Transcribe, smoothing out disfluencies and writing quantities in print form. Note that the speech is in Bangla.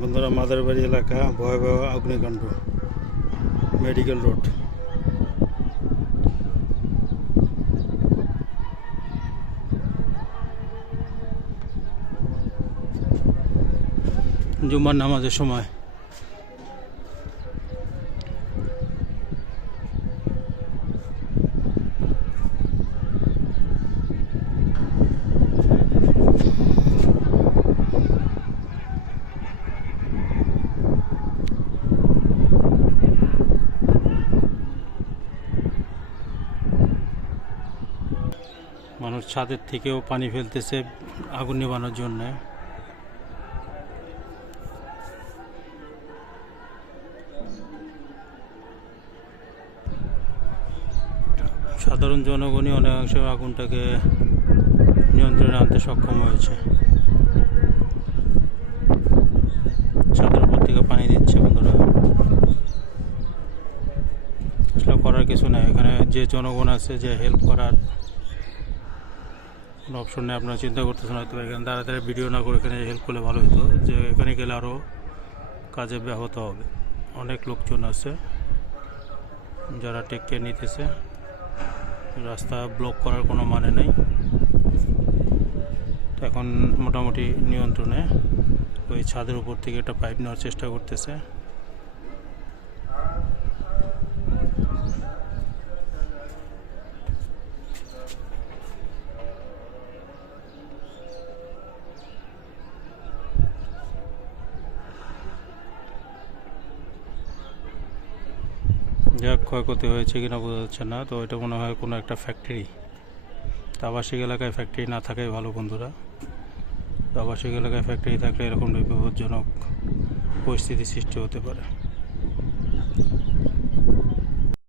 বন্ধুরা, মাদারবাড়ি এলাকা ভয়াবহ অগ্নিকাণ্ড, মেডিকেল রোড। জুমার নামাজের সময় মানুষ ছাদের থেকেও পানি ফেলতেছে আগুন নেভানোর জন্য। সাধারণ জনগণই অনেকাংশ আগুনটাকে নিয়ন্ত্রণে আনতে সক্ষম হয়েছে। ছাদের উপর থেকে পানি দিচ্ছে বন্ধুরা। আসলে করার কিছু নাই, এখানে যে জনগণ আছে, যে হেল্প করার কোনো অপশন নেই। আপনারা চিন্তা করতেছেন হয়তো এখানে দাঁড়াতে ভিডিও না করে এখানে হেল্প করলে ভালো হতো, যে এখানে গেলে আরও কাজে ব্যাহত হবে। অনেক লোকজন আছে যারা টেক কেয়ার নিতেছে। রাস্তা ব্লক করার কোনো মানে নেই। তো এখন মোটামুটি নিয়ন্ত্রণে। ওই ছাদের উপর থেকে একটা পাইপ নেওয়ার চেষ্টা করতেছে। যাক, ক্ষয়ক্ষতি হয়েছে কিনা বোঝা যাচ্ছে না। তো এটা মনে হয় কোনো একটা ফ্যাক্টরি। তো আবাসিক এলাকায় ফ্যাক্টরি না থাকাই ভালো বন্ধুরা। তো আবাসিক এলাকায় ফ্যাক্টরি থাকলে এরকম বিপজ্জনক পরিস্থিতি সৃষ্টি হতে পারে।